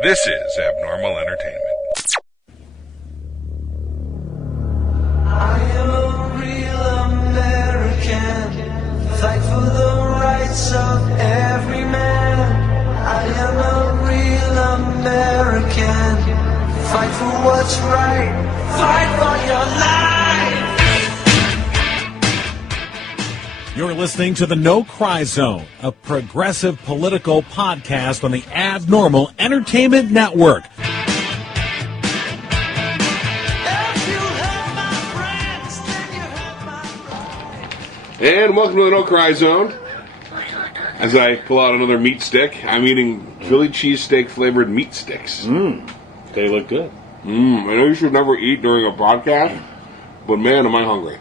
This is Abnormal Entertainment. I am a real American, fight for the rights of every man. I am a real American, fight for what's right, fight for your life. You're listening to the No Cry Zone, a progressive political podcast on the Abnormal Entertainment Network. And welcome to the No Cry Zone. As I pull out another meat stick, I'm eating Philly cheesesteak flavored meat sticks. They look good. I know you should never eat during a podcast, but man, am I hungry.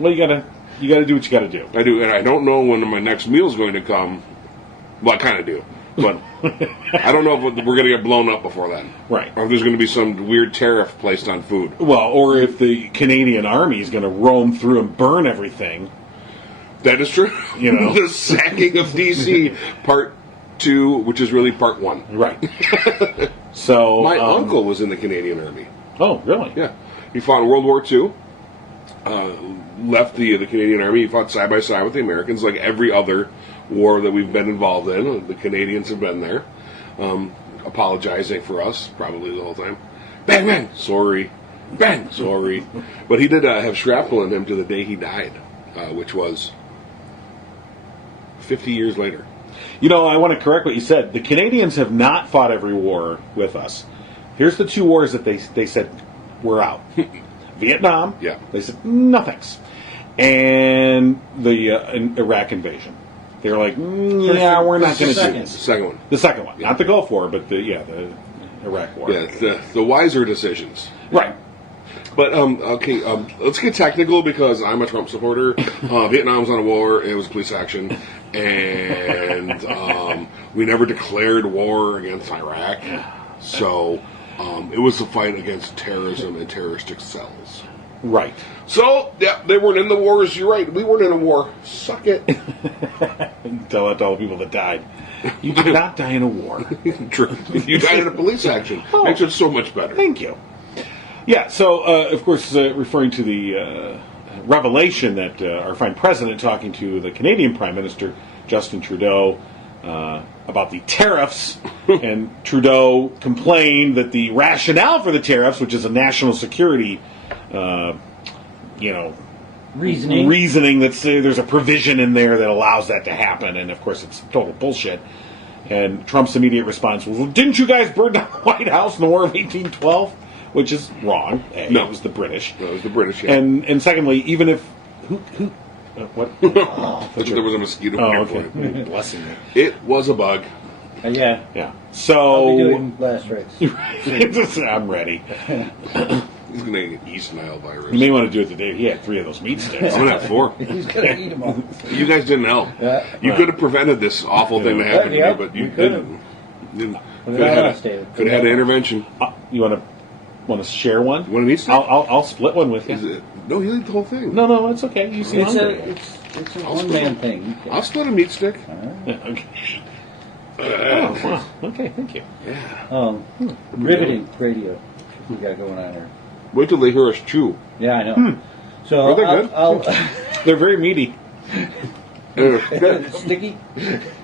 Well, you gotta do what you gotta do. I do, and I don't know when my next meal is going to come. Well, I kind of do, but I don't know if we're going to get blown up before then. Right. Or if there's going to be some weird tariff placed on food. Well, or if the Canadian Army is going to roam through and burn everything. That is true. You know. The sacking of D.C. Part 2, which is really Part 1. Right. So My uncle was in the Canadian Army. Oh, really? Yeah. He fought in World War II. Left the Canadian Army. He fought side by side with the Americans, like every other war that we've been involved in. The Canadians have been there, apologizing for us probably the whole time. Bang, bang, sorry. Bang, sorry. But he did have shrapnel in him to the day he died, which was 50 years later. You know, I want to correct what you said. The Canadians have not fought every war with us. Here's the two wars that they said we're out. Vietnam, Yeah. they said, no thanks. And the Iraq invasion. They were like, yeah, we're not going to do The this. second one. The second one. Not the Gulf War, but the Iraq War. Yeah, the wiser decisions. Right. But, okay, let's get technical because I'm a Trump supporter. Vietnam's not a war, it was police action. And we never declared war against Iraq. So it was a fight against terrorism and terroristic cells. Right. So, yeah, they weren't in the wars. You're right. We weren't in a war. Suck it. Tell that to all the people that died. You did not die in a war. True. You died in a police action. Oh. Makes it so much better. Thank you. Yeah, so, of course, referring to the revelation that our fine president talking to the Canadian Prime Minister, Justin Trudeau, about the tariffs, and Trudeau complained that the rationale for the tariffs, which is a national security, reasoning that there's a provision in there that allows that to happen, and of course it's total bullshit. And Trump's immediate response was, well, didn't you guys burn down the White House in the War of 1812? Which is wrong. No. It was the British. No, it was the British, yeah. And secondly, even if... what? There was a mosquito in Oh, here okay. for you. Blessing me. It was a bug. Yeah. Yeah. I'll be So... doing last race. I'm ready. He's going to get East Nile virus. You may want to do it today. He had 3 of those meat sticks. I'm going to have 4. He's gonna eat them all. You guys didn't help. Yeah. You could have prevented this awful thing to happen Yeah, to you, but you we could've. didn't. Look Could at have us, David. had an intervention. You want to share one? You want a meat stick? I'll split one with Is you. it? No, he'll eat the whole thing. No, it's okay. You seem It's hungry. a one-man thing. I'll split a meat stick. Yeah, okay. Oh, wow. Okay, thank you. Riveting radio we got going on here. Wait till they hear us chew. Yeah, I know. So Are they good? I'll They're very meaty. sticky.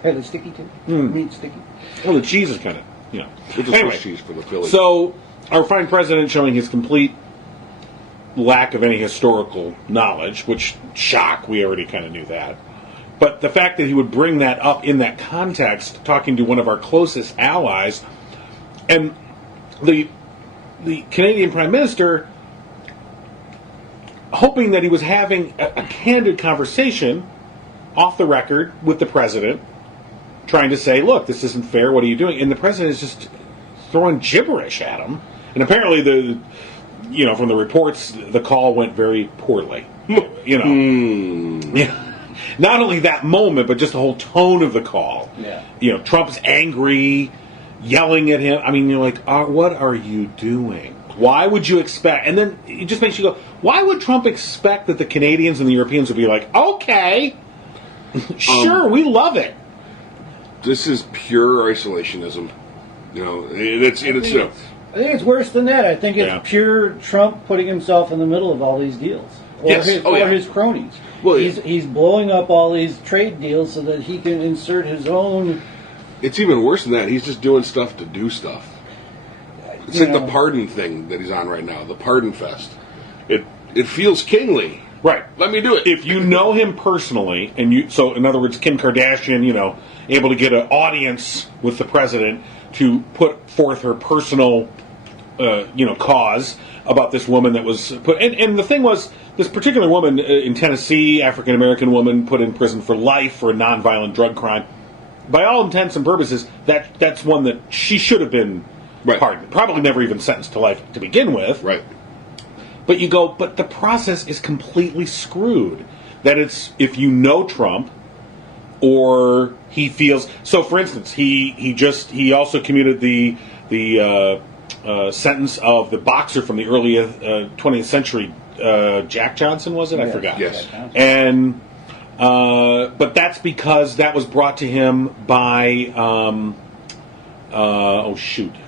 Are they sticky too? Meat sticky. Well, the cheese is kind of, It's a Anyway, Swiss cheese for the Philly. So, our fine president showing his complete lack of any historical knowledge, which, shock, we already kind of knew that. But the fact that he would bring that up in that context, talking to one of our closest allies, and the Canadian Prime Minister hoping that he was having a candid conversation off the record with the president, trying to say, look, this isn't fair, what are you doing? And the president is just throwing gibberish at him. And apparently from the reports, the call went very poorly. Yeah. Not only that moment, but just the whole tone of the call. Yeah. Trump's angry, yelling at him. I mean, you're like, what are you doing? Why would you expect? And then it just makes you go, why would Trump expect that the Canadians and the Europeans would be like, okay, sure, we love it. This is pure isolationism. You know, it's I think it's worse than that. I think it's pure Trump putting himself in the middle of all these deals. Or his cronies. Well, he's blowing up all these trade deals so that he can insert his own. It's even worse than that. He's just doing stuff to do stuff. It's like the pardon thing that he's on right now, the pardon fest. It feels kingly. Right. Let me do it. If you know him personally, so in other words, Kim Kardashian, able to get an audience with the president to put forth her personal, cause about this woman that was put. And the thing was, this particular woman in Tennessee, African American woman, put in prison for life for a nonviolent drug crime. By all intents and purposes, that's one that she should have been pardoned. Probably never even sentenced to life to begin with. Right. But you go, but the process is completely screwed. That it's, if you know Trump, or he feels, so for instance, he also commuted the sentence of the boxer from the early 20th century, Jack Johnson, was it? I forgot. Yes. And but that's because that was brought to him by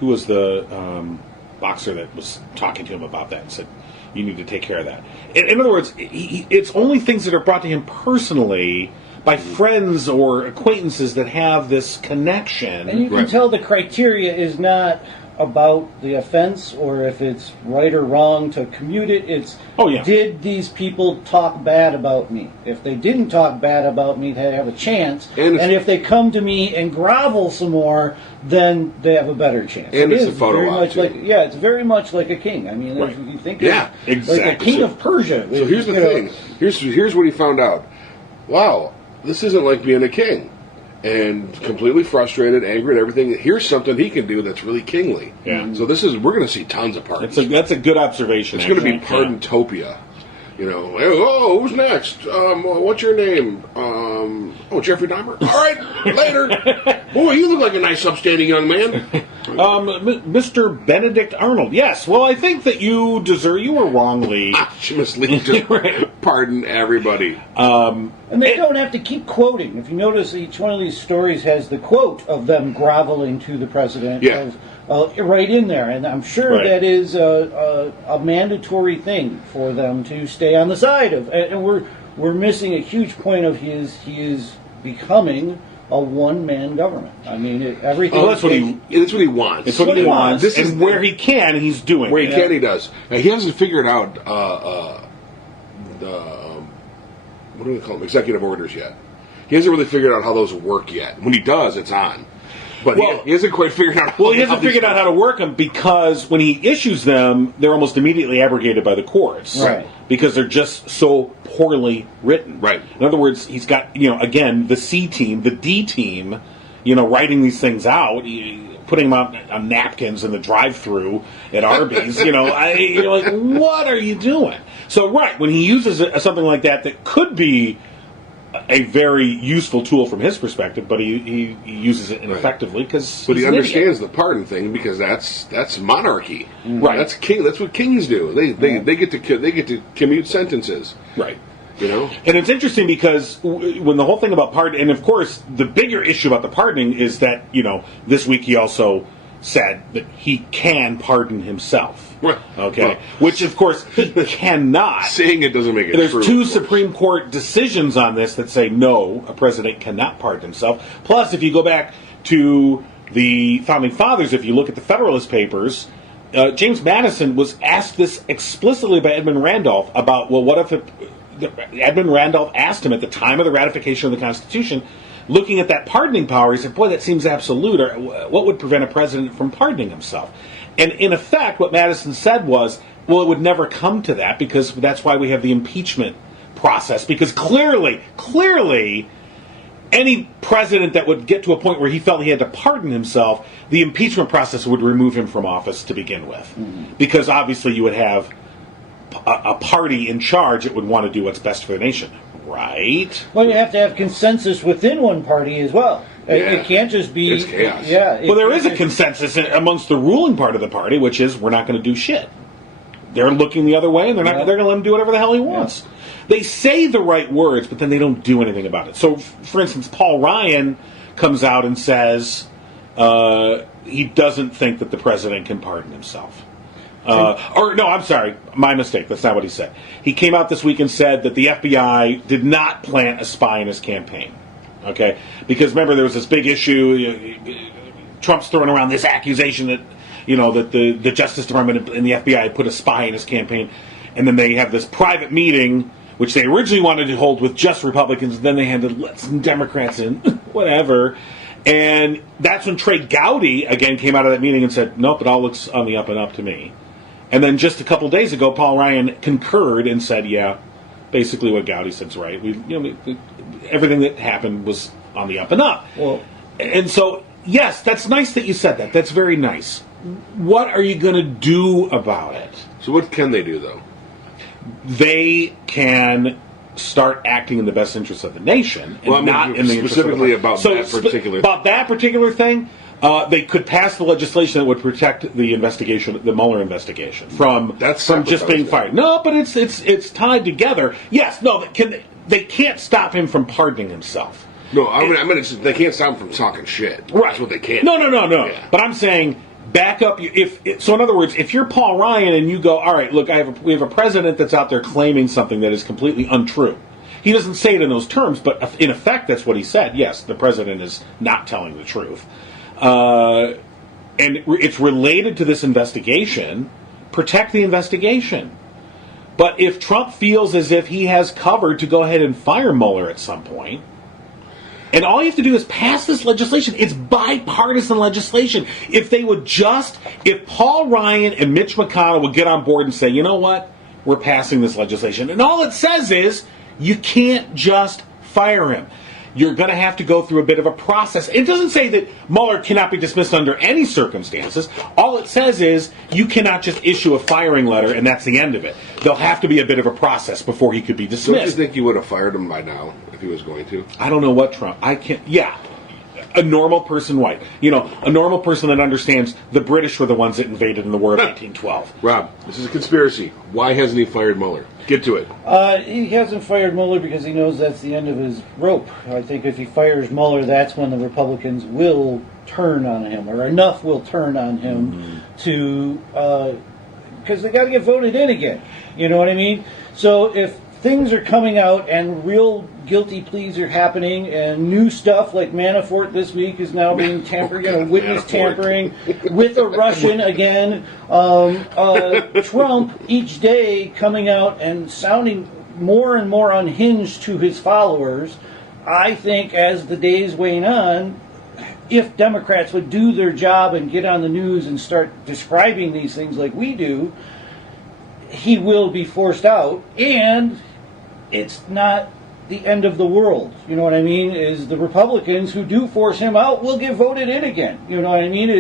who was the boxer that was talking to him about that and said, you need to take care of that. In other words, it's only things that are brought to him personally by friends or acquaintances that have this connection. And you can tell the criteria is not about the offense or if it's right or wrong to commute it. It's, did these people talk bad about me? If they didn't talk bad about me, they have a chance. And if they come to me and grovel some more, then they have a better chance. And it's a photo very op, much too. it's very much like a king. I mean, if you think exactly. like a king of Persia. So here's the thing. Here's what he found out. Wow, this isn't like being a king. And completely frustrated, angry at everything. Here's something he can do that's really kingly. Yeah. So we're going to see tons of pardons. That's a good observation. It's going to be Pardon-topia. Oh, who's next? What's your name? Jeffrey Dahmer? All right, later. Boy, you look like a nice, upstanding young man. Mr. Benedict Arnold. Yes. Well, I think that you were wrongly. She must leave to pardon everybody. And they don't have to keep quoting. If you notice, each one of these stories has the quote of them groveling to the president right in there. And I'm sure that is a mandatory thing for them to stay on the side of. And we're missing a huge point of he is becoming a one-man government. I mean, everything. That's what he wants. It's what he wants. And where he can, he's doing. Where he can, he does. Now, he hasn't figured out what do we call them? Executive orders yet. He hasn't really figured out how those work yet. When he does, it's on. But he hasn't quite figured out. He hasn't figured out how to work them because when he issues them, they're almost immediately abrogated by the courts, because they're just so poorly written. Right. In other words, he's got again the C team, the D team, writing these things out, putting them out on napkins in the drive-through at Arby's. You're like, what are you doing? So when he uses something like that could be a very useful tool from his perspective, but he uses it ineffectively because. But he understands the pardon thing because that's monarchy, right? That's king. That's what kings do. They get to commute sentences, right? And it's interesting because when the whole thing about pardon, and of course the bigger issue about the pardoning is that this week he also said that he can pardon himself. Right. Okay. Well, which, of course, he cannot. Saying it doesn't make it There's true. There's 2 Supreme Court decisions on this that say no, a president cannot pardon himself. Plus, if you go back to the Founding Fathers, if you look at the Federalist Papers, James Madison was asked this explicitly by Edmund Randolph about, what if Edmund Randolph asked him at the time of the ratification of the Constitution, looking at that pardoning power, he said, boy, that seems absolute. Or what would prevent a president from pardoning himself? And in effect, what Madison said was, it would never come to that because that's why we have the impeachment process. Because clearly, any president that would get to a point where he felt he had to pardon himself, the impeachment process would remove him from office to begin with. Mm-hmm. Because obviously you would have a party in charge that would want to do what's best for the nation. Right? Well, you have to have consensus within one party as well. It can't just be... It's chaos. Yeah. There is a consensus amongst the ruling part of the party, which is we're not going to do shit. They're looking the other way, and they're going to let him do whatever the hell he wants. Yeah. They say the right words, but then they don't do anything about it. So, for instance, Paul Ryan comes out and says, he doesn't think that the president can pardon himself. Or no, I'm sorry, my mistake. That's not what he said. He came out this week and said that the FBI did not plant a spy in his campaign. Okay, because remember there was this big issue. Trump's throwing around this accusation that that the Justice Department and the FBI had put a spy in his campaign, and then they have this private meeting which they originally wanted to hold with just Republicans. And then they had to let some Democrats in, whatever. And that's when Trey Gowdy again came out of that meeting and said, "Nope, it all looks on the up and up to me." And then just a couple days ago, Paul Ryan concurred and said, "Yeah, basically what Gowdy said's right. Everything that happened was on the up and up." Well, and so, yes, that's nice that you said that. That's very nice. What are you going to do about it? So what can they do, though? They can start acting in the best interest of the nation, and not in the specifically interest of about that particular thing. They could pass the legislation that would protect the investigation, the Mueller investigation, from just being fired. No, but it's tied together. Yes, no, they can't stop him from pardoning himself. No, I mean they can't stop him from talking shit. Right. That's what they can't. No. Yeah. But I'm saying back up. So, in other words, if you're Paul Ryan and you go, all right, look, we have a president that's out there claiming something that is completely untrue. He doesn't say it in those terms, but in effect, that's what he said. Yes, the president is not telling the truth. And it's related to this investigation. Protect the investigation. But if Trump feels as if he has covered to go ahead and fire Mueller at some point, and all you have to do is pass this legislation. It's bipartisan legislation. If Paul Ryan and Mitch McConnell would get on board and say, you know what, we're passing this legislation. And all it says is, you can't just fire him. You're going to have to go through a bit of a process. It doesn't say that Mueller cannot be dismissed under any circumstances. All it says is you cannot just issue a firing letter and that's the end of it. There'll have to be a bit of a process before he could be dismissed. Don't you think you would have fired him by now if he was going to? I don't know what Trump... A normal person, white. A normal person that understands the British were the ones that invaded in the War of 1812. Rob, this is a conspiracy. Why hasn't he fired Mueller? Get to it. He hasn't fired Mueller because he knows that's the end of his rope. I think if he fires Mueller, that's when the Republicans will turn on him, or enough will turn on him to... because they got to get voted in again. You know what I mean? So if things are coming out and real guilty pleas are happening and new stuff like Manafort this week is now being tampered, witness tampering with a Russian again. Trump each day coming out and sounding more and more unhinged to his followers. I think as the days wane on, if Democrats would do their job and get on the news and start describing these things like we do, he will be forced out, and it's not the end of the world. You know what I mean? Is the Republicans who do force him out will get voted in again. You know what I mean?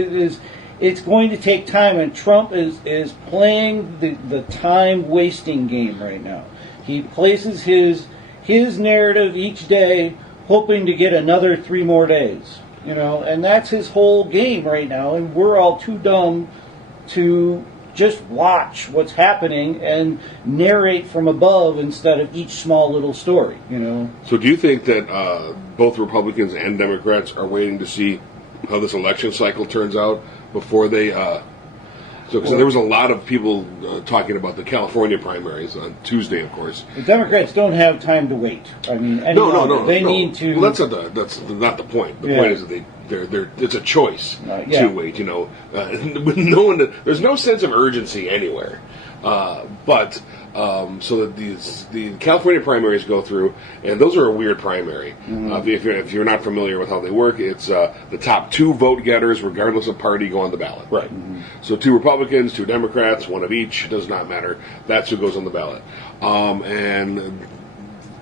It's going to take time, and Trump is playing the time wasting game right now. He places his narrative each day, hoping to get another 3 more days. And that's his whole game right now, and we're all too dumb to just watch what's happening and narrate from above instead of each small little story, So do you think that both Republicans and Democrats are waiting to see how this election cycle turns out before they... Because there was a lot of people talking about the California primaries on Tuesday, of course. The Democrats don't have time to wait. I mean, no. They need to... Well, that's not the point. The point is that it's a choice to wait. With no one. There's no sense of urgency anywhere. So that the California primaries go through, and those are a weird primary. If you're not familiar with how they work, it's the top 2 vote getters, regardless of party, go on the ballot. Right. So 2 Republicans, 2 Democrats, 1 of each, does not matter. That's who goes on the ballot. And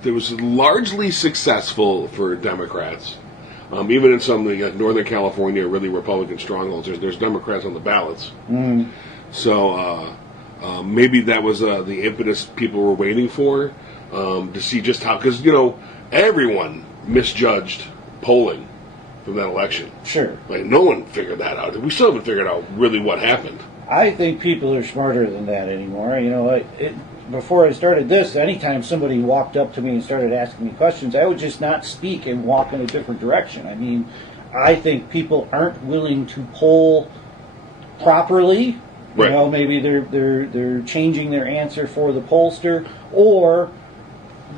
it was largely successful for Democrats. Even in some like Northern California, really Republican strongholds, there's Democrats on the ballots. So maybe that was the impetus people were waiting for, to see just how, because everyone misjudged polling from that election. Sure. Like no one figured that out. We still haven't figured out really what happened. I think people are smarter than that anymore. Before I started this, anytime somebody walked up to me and started asking me questions, I would just not speak and walk in a different direction. I mean, I think people aren't willing to poll properly. Right. You know, maybe they're changing their answer for the pollster, or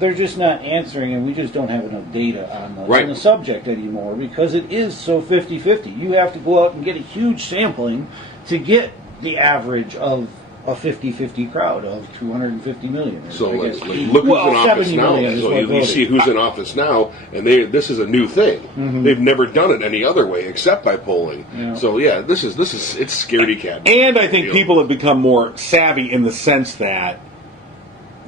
they're just not answering, and we just don't have enough data on the subject anymore, because it is so 50-50. You have to go out and get a huge sampling to get the average of a 50-50 crowd of 250 million. So look who's in office now. So you see who's in office now, and this is a new thing. Mm-hmm. They've never done it any other way except by polling. Yeah. So yeah, this is it's scaredy cat. And I think people have become more savvy in the sense that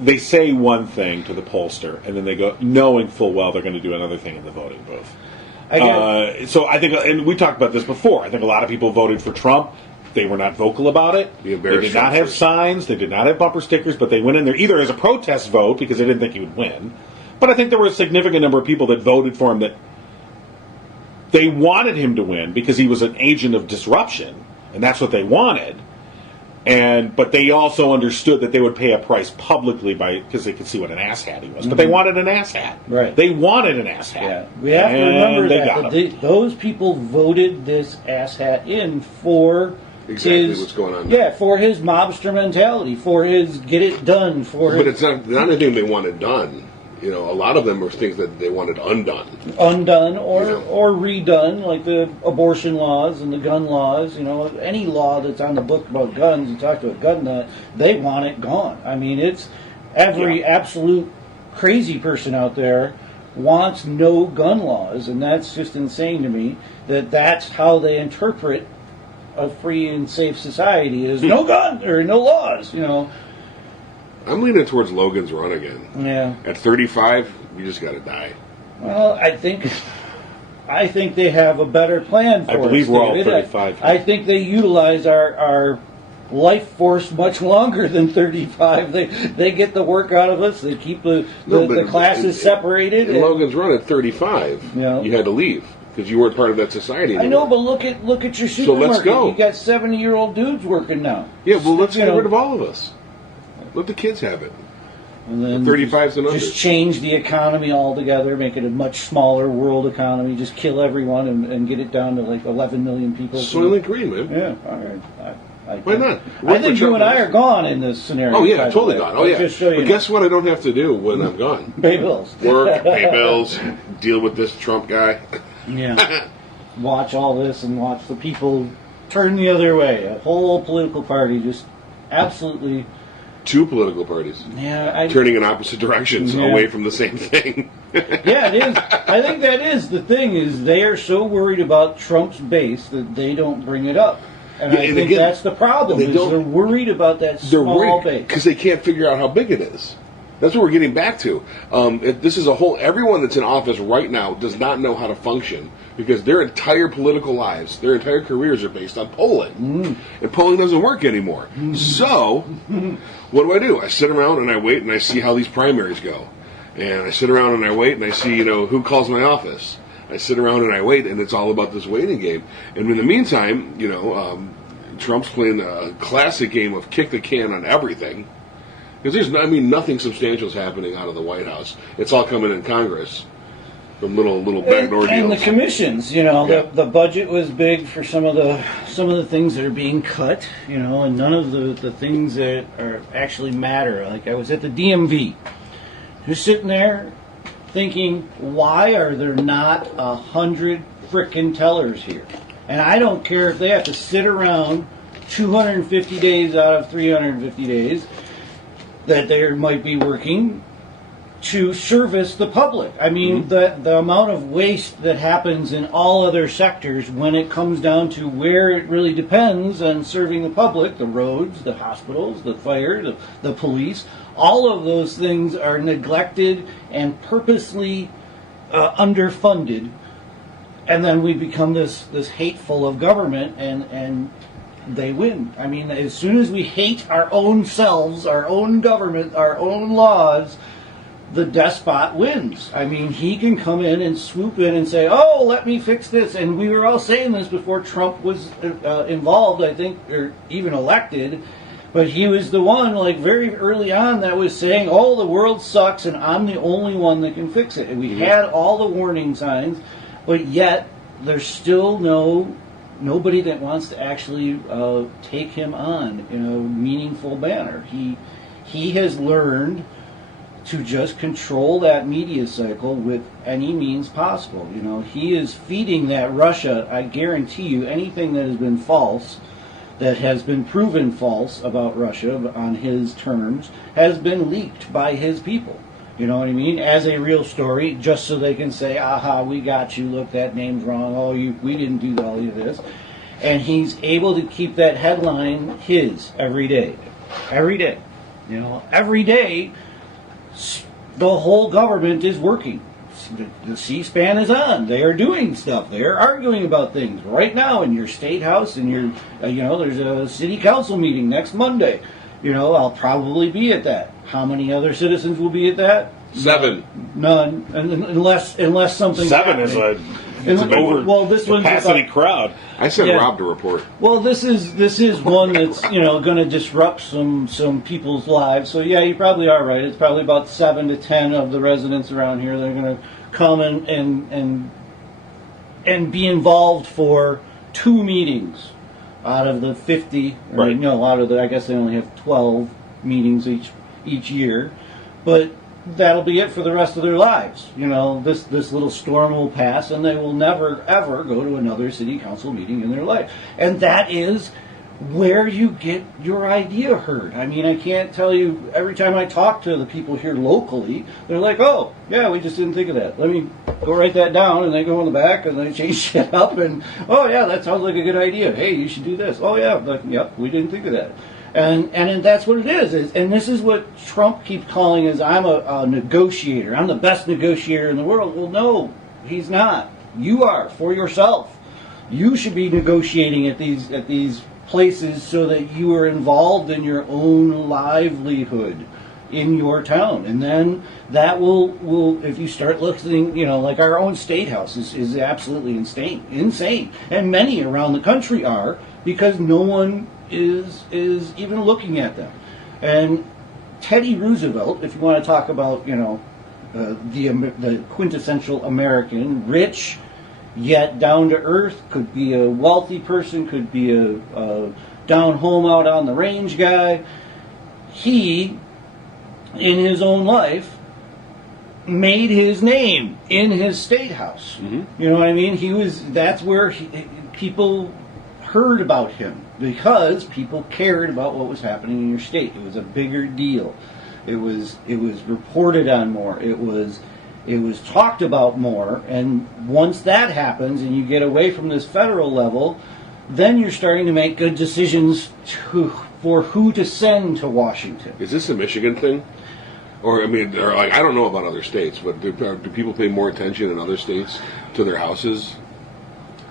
they say one thing to the pollster, and then they go knowing full well they're going to do another thing in the voting booth. So I think, and we talked about this before, I think a lot of people voted for Trump. They were not vocal about it. They did not have signs. They did not have bumper stickers, but they went in there either as a protest vote because they didn't think he would win. But I think there were a significant number of people that voted for him that they wanted him to win because he was an agent of disruption, and that's what they wanted. But they also understood that they would pay a price publicly because they could see what an asshat he was. But they wanted an asshat. Right. They wanted an asshat. Yeah. We have to remember that those people voted this asshat in for what's going on. Yeah, for his mobster mentality, for his get it done. But it's not anything they wanted done. You know, a lot of them were things that they wanted undone. Undone or redone, like the abortion laws and the gun laws. You know, any law that's on the book about guns, you talk to a gun nut, they want it gone. I mean, it's every absolute crazy person out there wants no gun laws, and that's just insane to me that's how they interpret a free and safe society is no gun or no laws, you know. I'm leaning towards Logan's run again. Yeah. At 35, you just got to die. Well, I think they have a better plan for us. I believe we're all 35. I think they utilize our life force much longer than 35. They get the work out of us. They keep the classes separated. In Logan's run at 35, you had to leave. Because you weren't part of that society anymore. I know, but look at your supermarket. So let's go. You got 70-year-old dudes working now. Yeah, well, let's get rid of all of us. Let the kids have it. And then 35s and under. Just change the economy altogether, make it a much smaller world economy, just kill everyone and get it down to like 11 million people. Soylent Green, man. Yeah, all right. Why not? I think you and I are gone in this scenario. Oh, yeah, totally gone. Oh, yeah. But guess what I don't have to do when I'm gone? Pay bills. Work, pay bills, deal with this Trump guy. Yeah. Watch all this and watch the people turn the other way. A whole political party just absolutely... Two political parties. Yeah, turning in opposite directions away from the same thing. Yeah, it is. I think that is the thing, is they are so worried about Trump's base that they don't bring it up. And I think that's the problem, they're worried about that small base. Because they can't figure out how big it is. That's what we're getting back to. This is everyone that's in office right now does not know how to function because their entire political lives, their entire careers are based on polling. And polling doesn't work anymore. So, what do? I sit around and I wait and I see how these primaries go. And I sit around and I wait and I see, who calls my office. I sit around and I wait, and it's all about this waiting game. And in the meantime, Trump's playing a classic game of kick the can on everything. Because nothing substantial is happening out of the White House. It's all coming in Congress from little backdoor deals. And the commissions, the budget was big for some of the things that are being cut, and none of the things that are actually matter. Like I was at the DMV, just sitting there thinking, why are there not 100 frickin' tellers here? And I don't care if they have to sit around 250 days out of 350 days that they might be working to service the public. I mean, the amount of waste that happens in all other sectors when it comes down to where it really depends on serving the public, the roads, the hospitals, the fire, the police, all of those things are neglected and purposely underfunded. And then we become this hateful of government, and they win. I mean, as soon as we hate our own selves, our own government, our own laws, the despot wins. I mean, he can come in and swoop in and say, oh, let me fix this. And we were all saying this before Trump was involved, I think, or even elected. But he was the one, very early on, that was saying, oh, the world sucks and I'm the only one that can fix it. And we had all the warning signs, but yet there's still nobody that wants to actually take him on in a meaningful manner. He has learned to just control that media cycle with any means possible. He is feeding that Russia. I guarantee you, anything that has been false, that has been proven false about Russia on his terms, has been leaked by his people. You know what I mean? As a real story, just so they can say, aha, we got you, look, that name's wrong, we didn't do all of this. And he's able to keep that headline his every day. Every day. Every day, the whole government is working. The C-SPAN is on. They are doing stuff. They are arguing about things right now in your state house, and there's a city council meeting next Monday. I'll probably be at that. How many other citizens will be at that? 7. None, unless something. 7 is a this one's capacity crowd. I sent Rob to report. Well, this is one that's going to disrupt some people's lives. So yeah, you probably are right. It's probably about 7 to 10 of the residents around here that are going to come and be involved for 2 meetings out of the 50. Right. Out of the, I guess they only have 12 meetings each year, but that'll be it for the rest of their lives. This little storm will pass, and they will never ever go to another city council meeting in their life. And that is where you get your idea heard. I mean, I can't tell you, every time I talk to the people here locally, they're like, oh, yeah, we just didn't think of that. Let me go write that down, and they go in the back, and they change shit up, and, oh, yeah, that sounds like a good idea. Hey, you should do this. Oh, yeah, yep, we didn't think of that. And that's what it is. And this is what Trump keeps calling as, I'm a negotiator. I'm the best negotiator in the world. Well, no, he's not. You are, for yourself. You should be negotiating at these places so that you are involved in your own livelihood in your town. And then that will if you start looking, like our own state house is absolutely insane. And many around the country are, because no one is even looking at them. And Teddy Roosevelt, if you want to talk about, the quintessential American, rich yet down to earth, could be a wealthy person, could be a down home out on the range guy. He, in his own life, made his name in his state house. Mm-hmm. You know what I mean? That's where people heard about him, because people cared about what was happening in your state. It was a bigger deal. It was reported on more. It was talked about more. And once that happens and you get away from this federal level, then you're starting to make good decisions for who to send to Washington. Is this a Michigan thing? Or, I don't know about other states, but do people pay more attention in other states to their houses?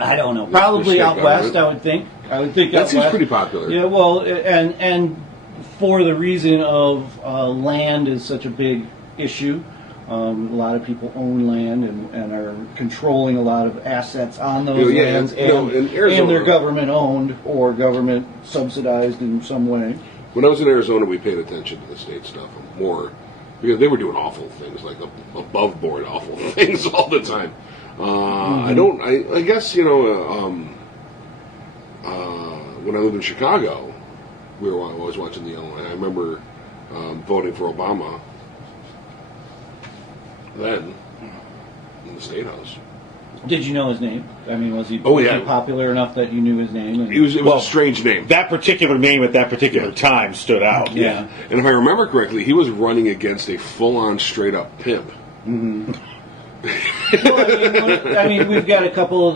I don't know. Probably out west, I would think. That seems pretty popular. Yeah, well, and for the reason of land is such a big issue. A lot of people own land and are controlling a lot of assets on those lands, and they're government owned or government subsidized in some way. When I was in Arizona, we paid attention to the state stuff more, because they were doing awful things, like above board awful things all the time. I guess, when I lived in Chicago, we were always watching the Illinois. I remember voting for Obama then in the State House. Did you know his name? Was he popular enough that you knew his name? It was a strange name. That particular name at that particular time stood out. Yeah. And if I remember correctly, he was running against a full-on, straight-up pimp. Mm-hmm. Well, we've got a couple of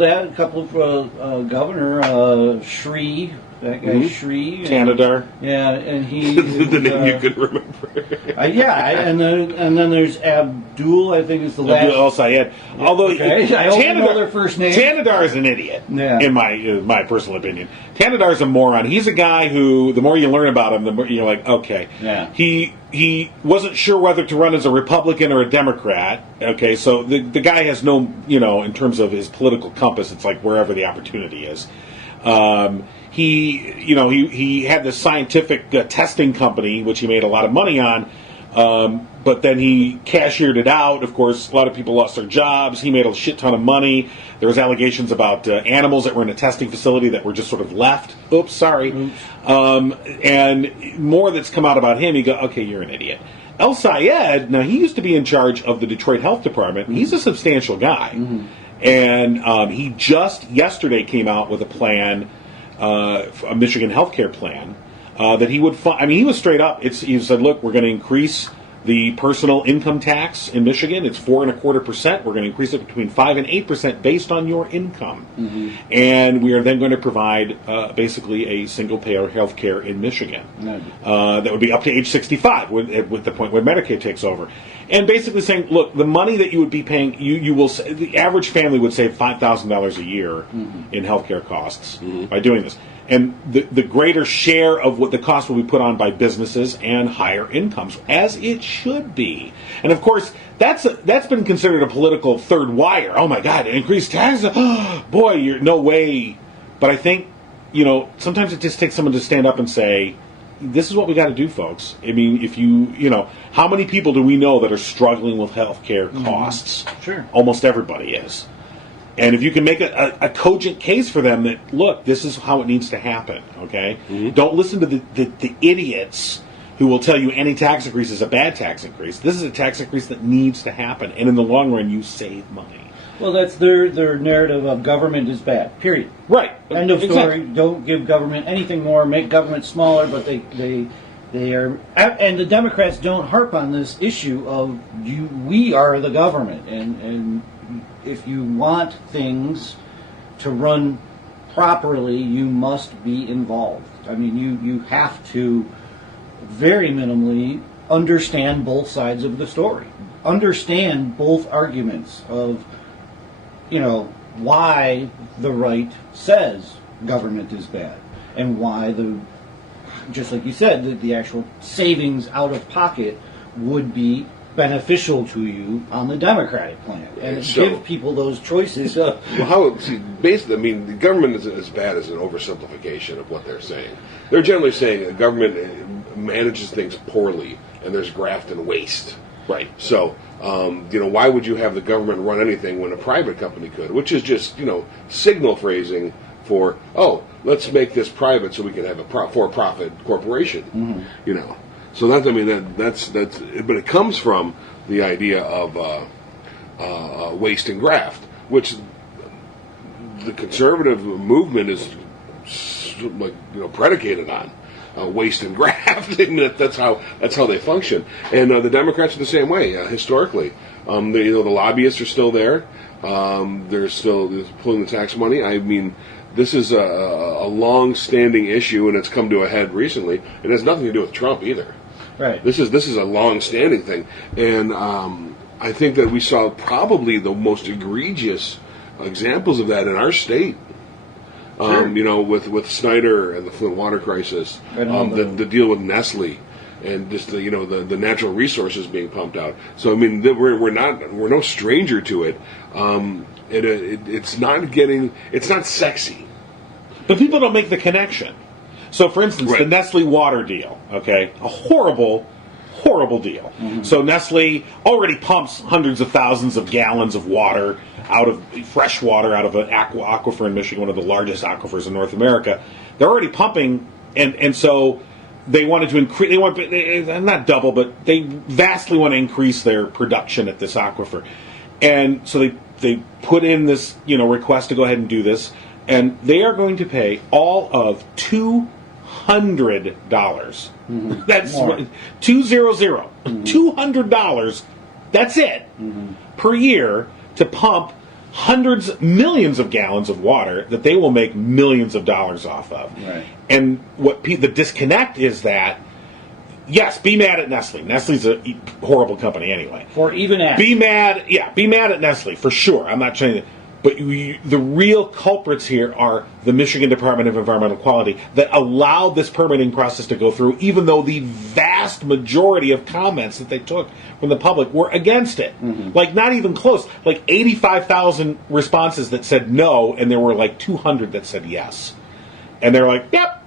Governor Shree, that guy Shree. Tanadar. Yeah, and he... the name you could remember. And then there's Abdul, I think is the last... Abdul El-Sayed. Although, I only know their first name. Tanadar is an idiot, in my personal opinion. Tanadar's a moron. He's a guy who, the more you learn about him, the more you're like, okay. Yeah. He wasn't sure whether to run as a Republican or a Democrat. Okay, so the guy has no, in terms of his political compass, it's like wherever the opportunity is. He had this scientific testing company, which he made a lot of money on, But then he cashiered it out. Of course, a lot of people lost their jobs. He made a shit ton of money. There was allegations about animals that were in a testing facility that were just sort of left. Oops, sorry. And more that's come out about him. You go, okay, you're an idiot. El Sayed, now he used to be in charge of the Detroit Health Department. He's a substantial guy. And he just yesterday came out with a plan, a Michigan healthcare plan, that he would fund. I mean, he was straight up. He said, look, we're going to increase the personal income tax in Michigan. It's 4.25%. We're going to increase it between 5 and 8% based on your income. And we are then going to provide basically a single-payer health care in Michigan. That would be up to age 65 with the point where Medicaid takes over. And basically saying, look, the money that you would be paying, you will, the average family would save $5,000 a year in health care costs by doing this. And the greater share of what the cost will be put on by businesses and higher incomes, as it should be. And of course, that's been considered a political third wire. Oh my God, increased taxes! Boy, you're no way. But I think, sometimes it just takes someone to stand up and say, this is what we got to do, folks. I mean, if how many people do we know that are struggling with health care costs? Sure. Almost everybody is. And if you can make a cogent case for them that, look, this is how it needs to happen, okay? Don't listen to the idiots who will tell you any tax increase is a bad tax increase. This is a tax increase that needs to happen. And in the long run, you save money. Well, that's their narrative of government is bad, period. Right. End of story. Exactly. Don't give government anything more, make government smaller, but they are... And the Democrats don't harp on this issue of we are the government, and if you want things to run properly, you must be involved. I mean, you have to very minimally understand both sides of the story. Understand both arguments of, why the right says government is bad and why just like you said, the actual savings out of pocket would be beneficial to you on the Democratic plan, and give people those choices. Basically, I mean, the government is as bad as an oversimplification of what they're saying. They're generally saying the government manages things poorly, and there's graft and waste. Right. So, why would you have the government run anything when a private company could? Which is just, signal phrasing for, let's make this private so we can have a for-profit corporation. So that's but it comes from the idea of waste and graft, which the conservative movement is predicated on waste and graft. I mean, that's how they function, and the Democrats are the same way historically. The lobbyists are still there. They're still pulling the tax money. I mean, this is a long-standing issue, and it's come to a head recently. It has nothing to do with Trump either. Right. This is a long-standing thing, and I think that we saw probably the most egregious examples of that in our state. Sure. With Snyder and the Flint water crisis, the deal with Nestle, and just the natural resources being pumped out. So I mean, we're no stranger to it. It's not sexy, but people don't make the connection. So, for instance, the Nestle water deal, okay, a horrible deal. So Nestle already pumps hundreds of thousands of gallons of water out of fresh water out of an aquifer in Michigan, one of the largest aquifers in North America. They're already pumping, and so they wanted to increase. They want not double, but they vastly want to increase their production at this aquifer, and so they put in this request to go ahead and do this, and they are going to pay all of $200. That's $200. $200. That's it per year to pump millions of gallons of water that they will make millions of dollars off of. Right. And the disconnect is that, yes, be mad at Nestle. Nestle's a horrible company anyway. Be mad at Nestle for sure. I'm not saying that. But the real culprits here are the Michigan Department of Environmental Quality that allowed this permitting process to go through, even though the vast majority of comments that they took from the public were against it. Like, not even close. Like, 85,000 responses that said no, and there were like 200 that said yes. And they're like, yep,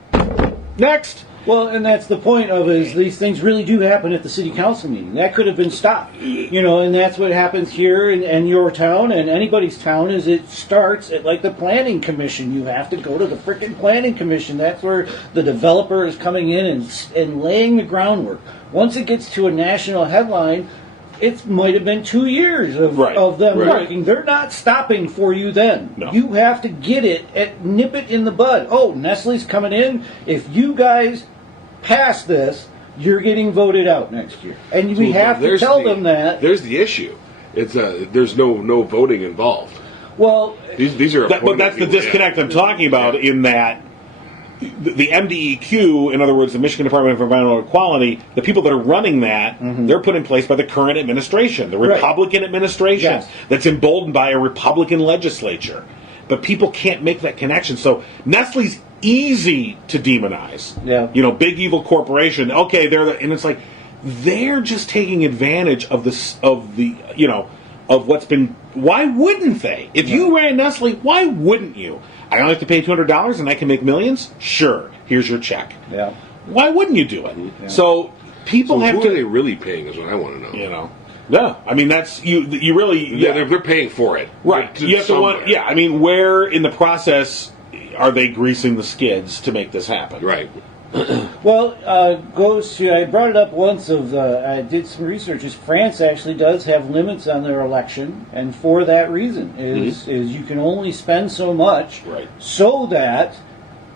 next. Well, and that's the point of is these things really do happen at the city council meeting. That could have been stopped, and that's what happens here in your town and anybody's town is it starts at like the planning commission. You have to go to the frickin' planning commission. That's where the developer is coming in and laying the groundwork. Once it gets to a national headline, it might have been 2 years of them working. They're not stopping for you then. No. You have to get it, nip it in the bud. Oh, Nestle's coming in. If you guys pass this, you're getting voted out next year. And we have to tell them that. There's the issue. It's there's no voting involved. Well, these are. But that's the disconnect I'm talking about in that the MDEQ, in other words, the Michigan Department of Environmental Equality, the people that are running that, they're put in place by the current administration, the Republican administration, that's emboldened by a Republican legislature. But people can't make that connection. So Nestle's easy to demonize. Yeah. Big evil corporation. Okay, and it's like they're just taking advantage of this of what's been. Why wouldn't they? If you ran Nestle, why wouldn't you? I only have to pay $200 and I can make millions? Sure. Here's your check. Yeah. Why wouldn't you do it? Yeah. So people have who to. Who are they really paying is what I want to know. Yeah, I mean that's you really. Yeah, they're paying for it. Right. You have to. Yeah, I mean, where in the process are they greasing the skids to make this happen? Right. Well, I brought it up once. I did some research. France actually does have limits on their election, and for that reason is you can only spend so much, so that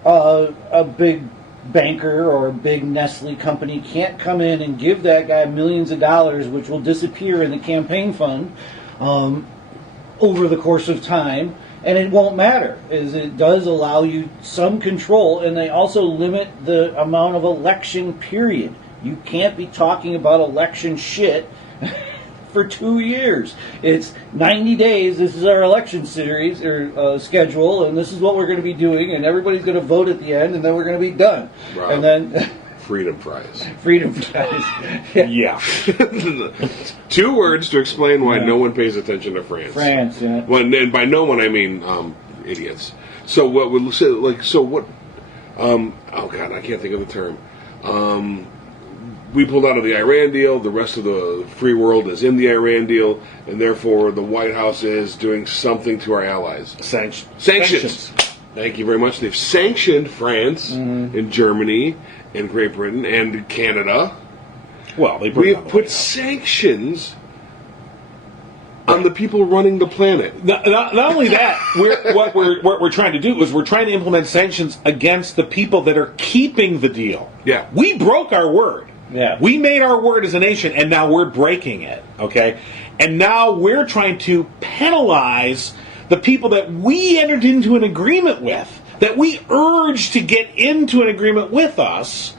a big banker or a big Nestle company can't come in and give that guy millions of dollars, which will disappear in the campaign fund over the course of time. And it won't matter, it does allow you some control, and they also limit the amount of election period. You can't be talking about election shit for 2 years. It's 90 days, this is our election series, or schedule, and this is what we're going to be doing, and everybody's going to vote at the end, and then we're going to be done. Wow. And then... Freedom fries. Freedom fries. Yeah. 2 words to explain why no one pays attention to France. France, yeah. And by no one I mean idiots. So what would say oh God, I can't think of the term. We pulled out of the Iran deal. The rest of the free world is in the Iran deal, and therefore the White House is doing something to our allies. Sanctions. Thank you very much. They've sanctioned France and Germany and Great Britain and Canada. Well, we have put sanctions on the people running the planet. Not only that, what we're trying to do is we're trying to implement sanctions against the people that are keeping the deal. Yeah. We broke our word. Yeah. We made our word as a nation, and now we're breaking it. Okay? And now we're trying to penalize the people that we entered into an agreement with, that we urged to get into an agreement with us,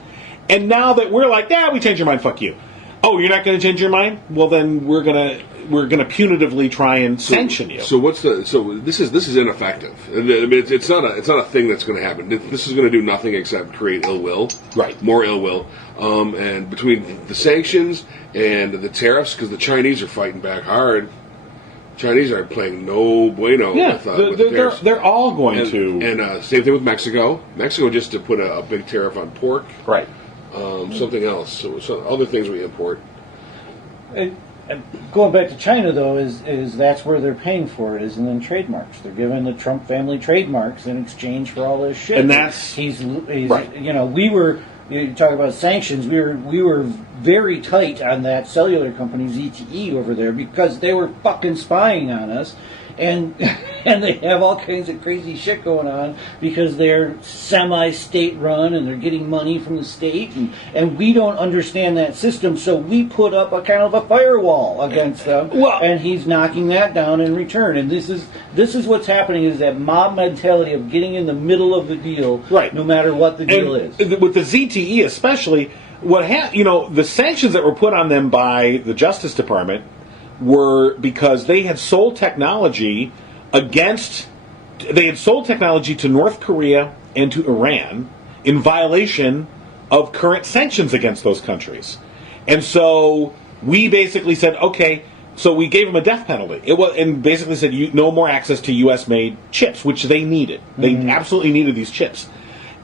and now that we're like, we changed your mind, fuck you. Oh, you're not going to change your mind? Well, then we're gonna punitively try and sanction you. So this is ineffective. I mean, it's not a thing that's going to happen. This is going to do nothing except create ill will. Right. More ill will. And between the sanctions and the tariffs, because the Chinese are fighting back hard. Chinese are playing no bueno with the tariffs. They're all going to. And same thing with Mexico. Mexico just to put a big tariff on pork. Right. Something else. So other things we import. Going back to China, though, is that's where they're paying for it, is in trademarks. They're giving the Trump family trademarks in exchange for all this shit. And that's... He's right. We were... You talk about sanctions. We were very tight on that cellular company ZTE over there because they were fucking spying on us, and they have all kinds of crazy shit going on because they're semi-state run and they're getting money from the state, and we don't understand that system, so we put up a kind of a firewall against them. And he's knocking that down in return. And this is what's happening, is that mob mentality of getting in the middle of the deal, right, no matter what the deal is. With the ZTE especially, the sanctions that were put on them by the Justice Department were because they had sold technology to North Korea and to Iran in violation of current sanctions against those countries. And so we basically said, okay, so we gave them a death penalty. And basically said no more access to U.S.-made chips, which they needed. They absolutely needed these chips.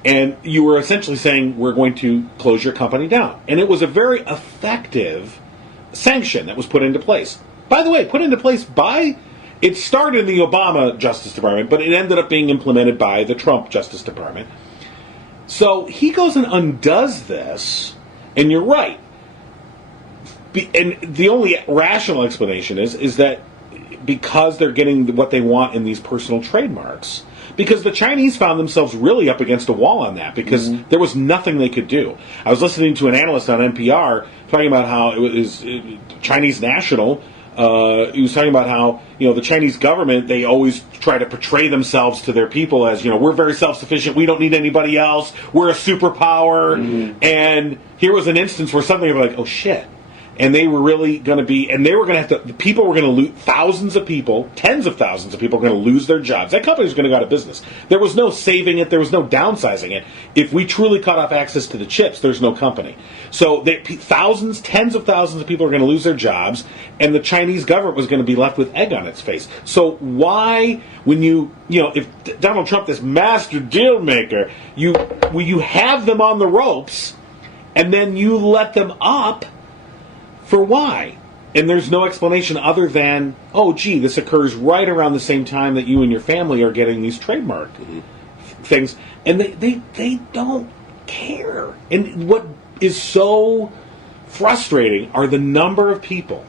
And you were essentially saying, we're going to close your company down. And it was a very effective sanction that was put into place. By the way, put into place it started in the Obama Justice Department, but it ended up being implemented by the Trump Justice Department. So he goes and undoes this, and you're right. And the only rational explanation is that because they're getting what they want in these personal trademarks, because the Chinese found themselves really up against a wall on that, because there was nothing they could do. I was listening to an analyst on NPR talking about how it was Chinese national. He was talking about how, the Chinese government, they always try to portray themselves to their people as, we're very self-sufficient, we don't need anybody else, we're a superpower. And here was an instance where suddenly they were like, oh shit. And they were really going to be, and they were going to have to, people were going to lose, thousands of people, tens of thousands of people were going to lose their jobs. That company was going to go out of business. There was no saving it, there was no downsizing it. If we truly cut off access to the chips, there's no company. So thousands, tens of thousands of people are going to lose their jobs, and the Chinese government was going to be left with egg on its face. So why, when if Donald Trump, this master deal maker, you have them on the ropes, and then you let them up, for why? And there's no explanation other than, oh, gee, this occurs right around the same time that you and your family are getting these trademark things. And they don't care. And what is so frustrating are the number of people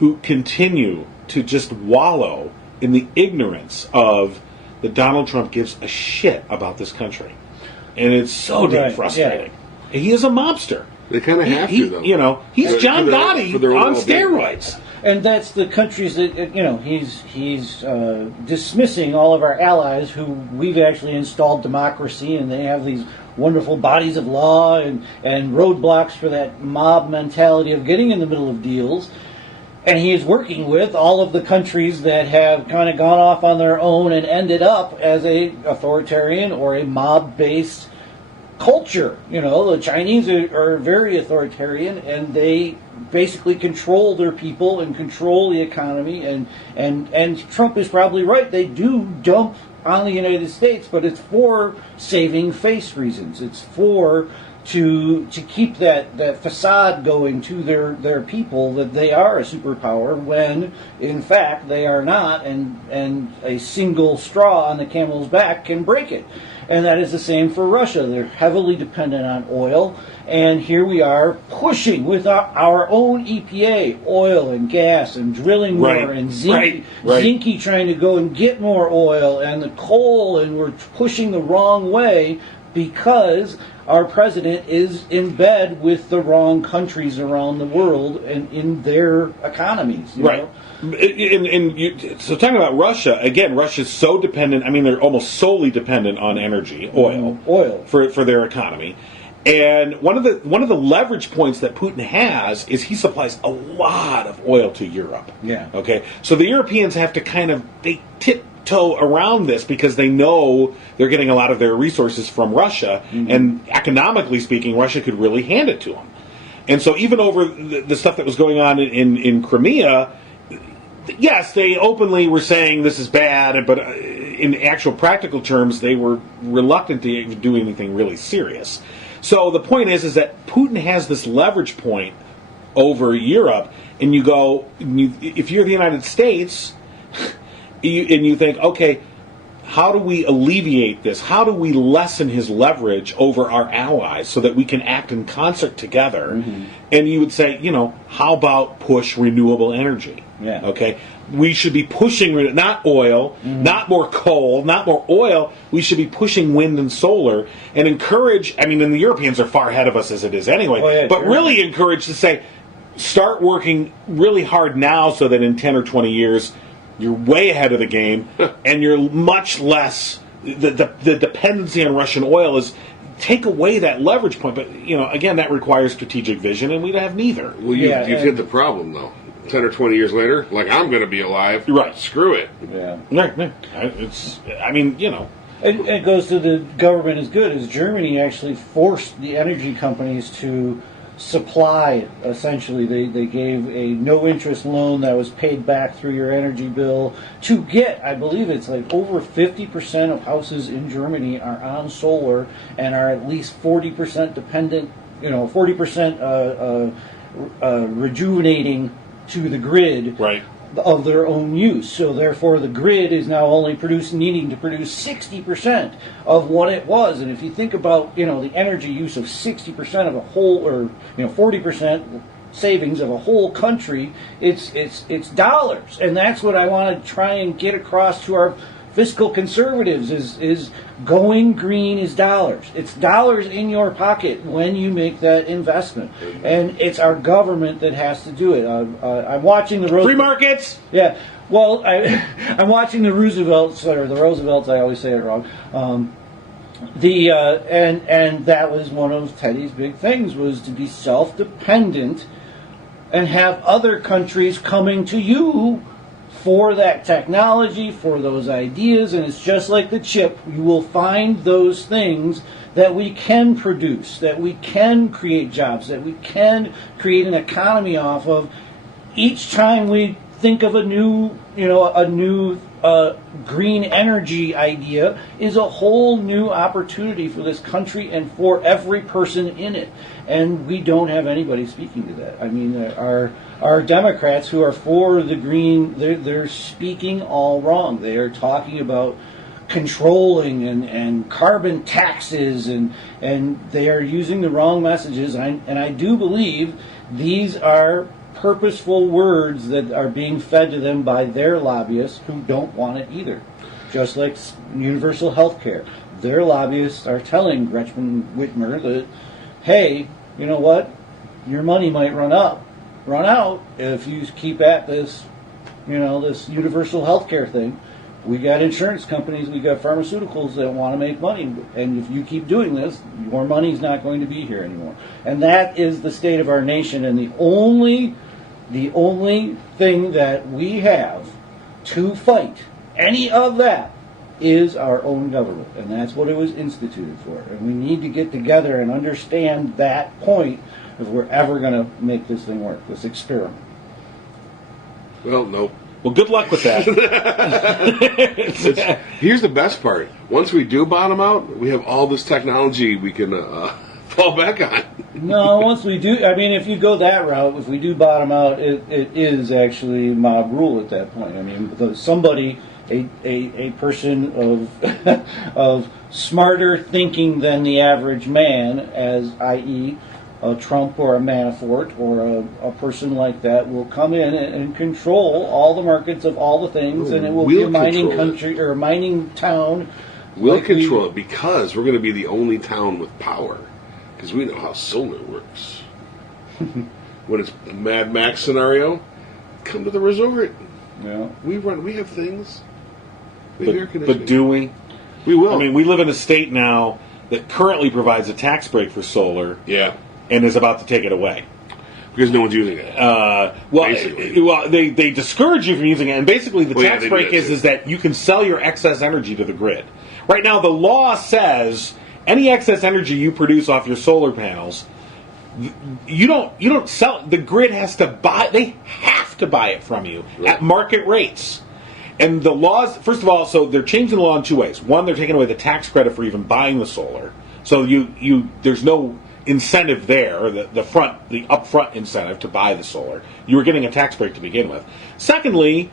who continue to just wallow in the ignorance of that Donald Trump gives a shit about this country. And it's so damn frustrating. Yeah. He is a mobster. They kind of have to, though. He's John Gotti on steroids. And that's the countries that, he's dismissing all of our allies who we've actually installed democracy, and they have these wonderful bodies of law and roadblocks for that mob mentality of getting in the middle of deals. And he is working with all of the countries that have kind of gone off on their own and ended up as a authoritarian or a mob-based culture. The Chinese are very authoritarian, and they basically control their people and control the economy. And Trump is probably right. They do dump on the United States, but it's for saving face reasons. It's to keep that facade going to their people that they are a superpower when in fact they are not, and a single straw on the camel's back can break it. And that is the same for Russia. They're heavily dependent on oil, and here we are pushing with our own EPA, oil and gas and drilling more, and Zinke trying to go and get more oil, and the coal, and we're pushing the wrong way because our president is in bed with the wrong countries around the world and in their economies. You know? So talking about Russia, again, Russia's so dependent, they're almost solely dependent on energy, oil. For their economy. And one of the leverage points that Putin has is he supplies a lot of oil to Europe. Yeah. Okay? So the Europeans have to they tiptoe around this because they know they're getting a lot of their resources from Russia, and economically speaking, Russia could really hand it to them. And so even over the stuff that was going on in Crimea, yes, they openly were saying this is bad, but in actual practical terms, they were reluctant to do anything really serious. So the point is that Putin has this leverage point over Europe, and you go, if you're the United States, and you think, okay, how do we alleviate this? How do we lessen his leverage over our allies so that we can act in concert together? And you would say, how about push renewable energy? Yeah. Okay. We should be pushing not oil, not more coal, not more oil. We should be pushing wind and solar and encourage. And the Europeans are far ahead of us as it is anyway. But really encourage to say, start working really hard now so that in 10 or 20 years you're way ahead of the game and you're much less. The dependency on Russian oil is. Take away that leverage point, but again, that requires strategic vision, and we have neither. Well, you've hit the problem, though. 10 or 20 years later, I'm going to be alive. Right. Screw it. Yeah. Right. And it goes to the government is good, as Germany actually forced the energy companies to supply, essentially. They gave a no-interest loan that was paid back through your energy bill to get, I believe it's like over 50% of houses in Germany are on solar and are at least 40% dependent, 40% rejuvenating to the grid. Right. Of their own use. So therefore the grid is now only needing to produce 60% of what it was. And if you think about, the energy use of 60% of a whole, or 40% savings of a whole country, it's dollars. And that's what I want to try and get across to our fiscal conservatives is going green is dollars. It's dollars in your pocket when you make that investment, and it's our government that has to do it. I'm watching the free markets. Yeah, well, I'm watching the Roosevelts, or the Roosevelts. I always say it wrong. And that was one of Teddy's big things, was to be self-dependent and have other countries coming to you for that technology, for those ideas. And it's just like the chip. You will find those things that we can produce, that we can create jobs, that we can create an economy off of. Each time we think of a new green energy idea is a whole new opportunity for this country and for every person in it. And we don't have anybody speaking to that. I mean, our Democrats who are for the green, they're speaking all wrong. They are talking about controlling and carbon taxes, and they are using the wrong messages. And I do believe these are purposeful words that are being fed to them by their lobbyists who don't want it either. Just like universal health care. Their lobbyists are telling Gretchen Whitmer that, hey, you know what? Your money might run out if you keep at this, this universal health care thing. We got insurance companies, we got pharmaceuticals that want to make money, and if you keep doing this, your money's not going to be here anymore. And that is the state of our nation, and the only thing that we have to fight any of that is our own government, and that's what it was instituted for. And we need to get together and understand that point if we're ever going to make this thing work, this experiment. Well, nope. Well, good luck with that. Here's the best part. Once we do bottom out, we have all this technology we can fall back on. No, once we do, I mean, if you go that route, if we do bottom out, it is actually mob rule at that point. I mean, somebody, a person of smarter thinking than the average man, as i.e., a Trump or a Manafort or a person like that, will come in and control all the markets of all the things, and it will be a mining country or a mining town. We'll control it because we're going to be the only town with power, because we know how solar works. When it's a Mad Max scenario, come to the resort. Yeah, we have things. We have air conditioning. But do we? We will. I mean, we live in a state now that currently provides a tax break for solar. Yeah. And is about to take it away because no one's using it. They discourage you from using it, and basically the tax break is that you can sell your excess energy to the grid. Right now, the law says any excess energy you produce off your solar panels, you don't sell. The grid has to buy. They have to buy it from you at market rates. And the laws, first of all, so they're changing the law in two ways. One, they're taking away the tax credit for even buying the solar. So there's no incentive there, or the upfront incentive to buy the solar. You were getting a tax break to begin with. Secondly,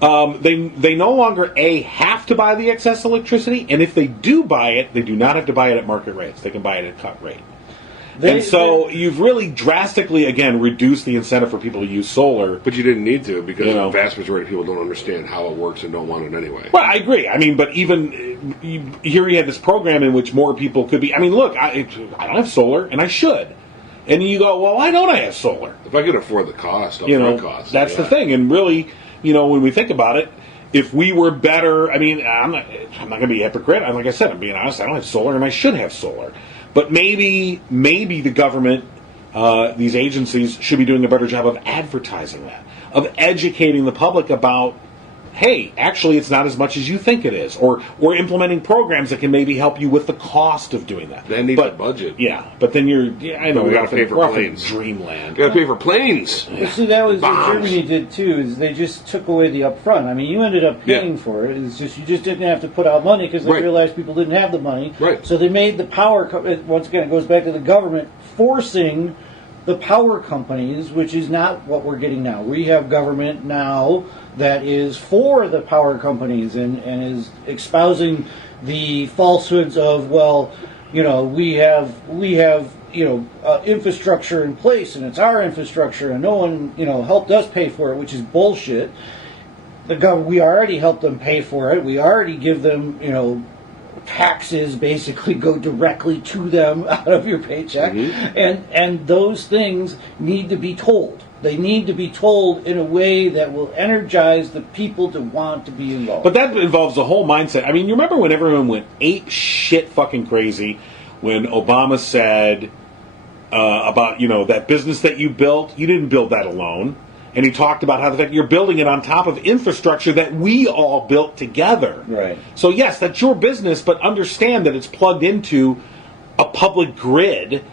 they no longer have to buy the excess electricity, and if they do buy it, they do not have to buy it at market rates. They can buy it at cut rate. You've really drastically, again, reduced the incentive for people to use solar. But you didn't need to, because the vast majority of people don't understand how it works and don't want it anyway. Well, I agree. I mean, but even here you have this program in which more people could be. I mean, look, I don't have solar, and I should. And you go, well, why don't I have solar? If I could afford the cost, cost. That's the thing. And really, when we think about it, if we were better, I mean, I'm not going to be a hypocrite. Like I said, I'm being honest. I don't have solar, and I should have solar. But maybe the government, these agencies, should be doing a better job of advertising that, of educating the public about hey, actually it's not as much as you think it is, or implementing programs that can maybe help you with the cost of doing that. That needs a budget. Yeah, but then I know we got to pay for planes. Dreamland. Got to pay for planes. Well, see, that was what Germany did too. Is they just took away the upfront. I mean, you ended up paying for it. It's just you just didn't have to put out money because they realized people didn't have the money. Right. So they made the power. Once again, it goes back to the government forcing the power companies, which is not what we're getting now. We have government now that is for the power companies and is espousing the falsehoods of, well, you know, we have infrastructure in place and it's our infrastructure and no one, helped us pay for it, which is bullshit. We already helped them pay for it. We already give them, taxes basically go directly to them out of your paycheck, and those things need to be told. They need to be told in a way that will energize the people to want to be involved. But that involves a whole mindset. I mean, you remember when everyone went ape shit fucking crazy when Obama said about that business that you built, you didn't build that alone. And he talked about how the fact you're building it on top of infrastructure that we all built together. Right. So yes, that's your business, but understand that it's plugged into a public grid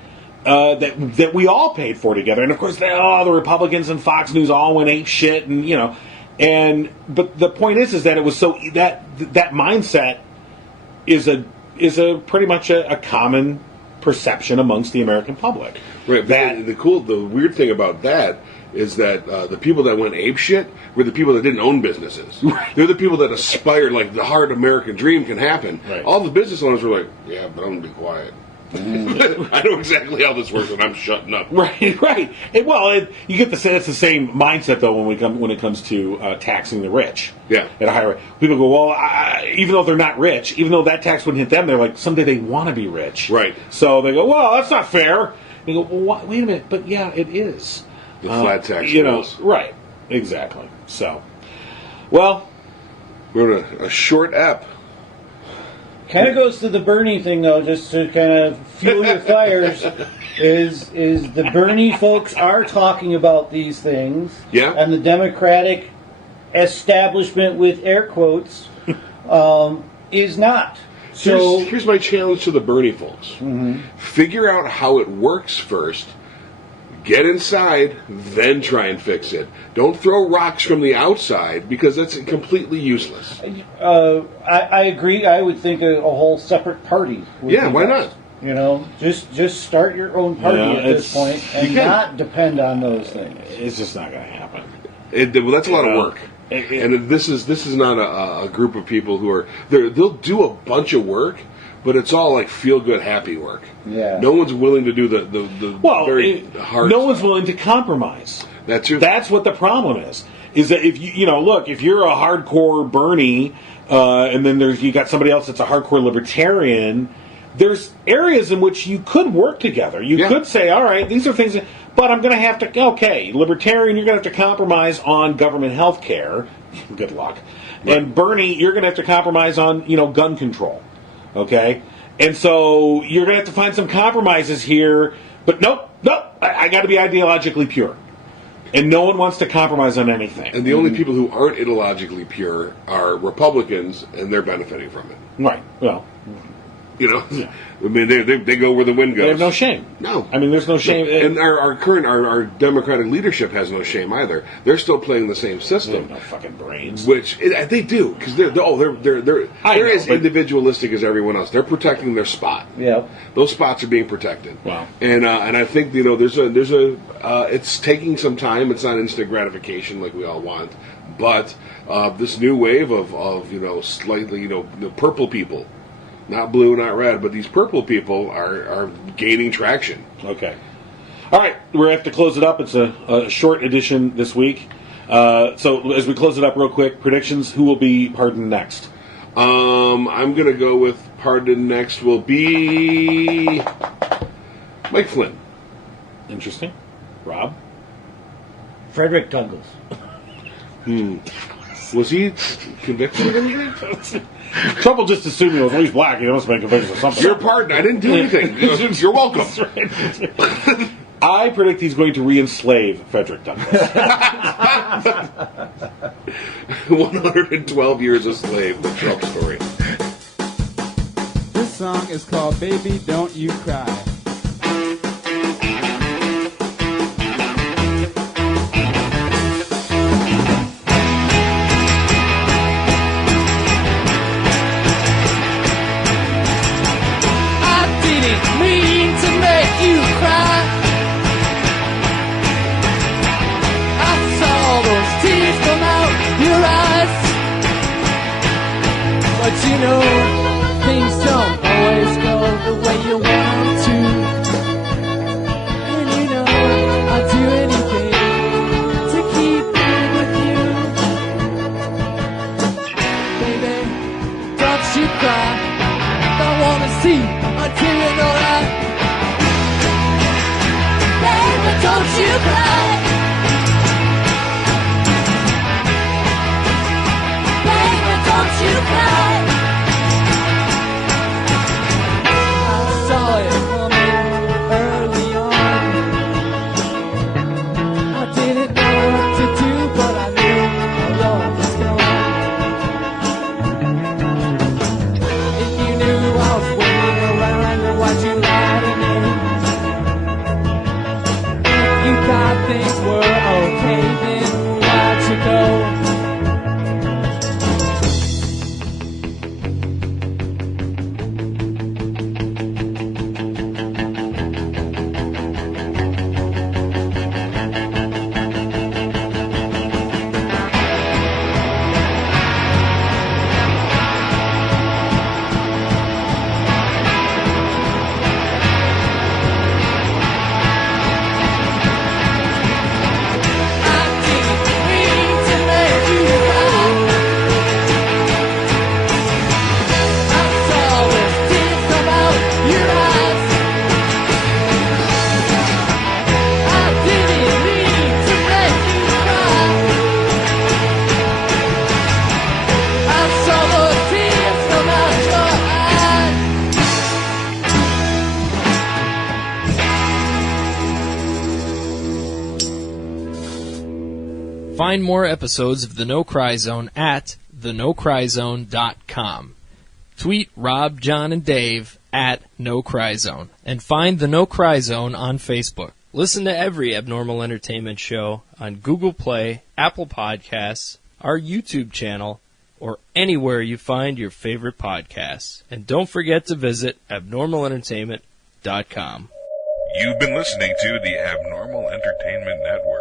that we all paid for together. And of course, the Republicans and Fox News all went ape shit, but the point is that it was so that mindset is a pretty much a common perception amongst the American public. Right. The weird thing about that is that the people that went apeshit were the people that didn't own businesses. They're the people that aspired, like the hard American dream can happen. Right. All the business owners were like, yeah, but I'm going to be quiet. I know exactly how this works, and I'm shutting up. Right. You get it's the same mindset though when it comes to taxing the rich. Yeah. At a higher rate, people go, well, even though they're not rich, even though that tax wouldn't hit them, they're like someday they want to be rich. Right. So they go, well, that's not fair. And you go, well, wait a minute, but yeah, it is. The flat tax rules. Right. Exactly. So, well, we're on a short ep. Kind of goes to the Bernie thing, though, just to kind of fuel your fires. Is the Bernie folks are talking about these things, and the Democratic establishment, with air quotes, is not. So here's my challenge to the Bernie folks: figure out how it works first. Get inside, then try and fix it. Don't throw rocks from the outside because that's completely useless. I agree. I would think a whole separate party. Why not? Just start your own party at this point and not depend on those things. It's just not going to happen. That's a lot of work. And this is not a group of people who are they'll do a bunch of work. But it's all like feel-good, happy work. Yeah. No one's willing to do the very hard No stuff. One's willing to compromise. That's true. That's what the problem is. Is that if if you're a hardcore Bernie, and then you got somebody else that's a hardcore libertarian, there's areas in which you could work together. You could say, all right, these are things, but I'm going to have to. Okay, libertarian, you're going to have to compromise on government health care. Good luck. Right. And Bernie, you're going to have to compromise on gun control. Okay? And so you're going to have to find some compromises here, but nope, I got to be ideologically pure. And no one wants to compromise on anything. And the only people who aren't ideologically pure are Republicans, and they're benefiting from it. Right. Well, I mean, they go where the wind goes. They have no shame. No. I mean, there's no shame. And our Democratic leadership has no shame either. They're still playing the same system. They have no fucking brains. Which they do, because they're as individualistic as everyone else. They're protecting their spot. Yeah. Those spots are being protected. Wow. And I think it's taking some time. It's not instant gratification like we all want, but this new wave of slightly purple people. Not blue, not red, but these purple people are gaining traction. Okay. All right, we're going to have to close it up. It's a short edition this week. So as we close it up real quick, predictions, who will be pardoned next? I'm going to go with pardoned next will be Mike Flynn. Interesting. Rob? Frederick Douglass. Was he convicted of anything? Trouble just assuming well, he's black. He must have been convicted of something. Your pardon. I didn't do anything. You're welcome. I predict he's going to re-enslave Frederick Douglass. 112 years a slave, the Trump story. This song is called Baby Don't You Cry. But you know, things don't always go the way you want to. And you know, I'll do anything to keep being with you. Baby, don't you cry. Don't wanna see until you know that. Baby, don't you cry. Baby, don't you cry. Things were okay, then why'd you go? Find more episodes of The No Cry Zone at thenocryzone.com. Tweet Rob, John, and Dave at No Cry Zone. And find The No Cry Zone on Facebook. Listen to every Abnormal Entertainment show on Google Play, Apple Podcasts, our YouTube channel, or anywhere you find your favorite podcasts. And don't forget to visit abnormalentertainment.com. You've been listening to the Abnormal Entertainment Network.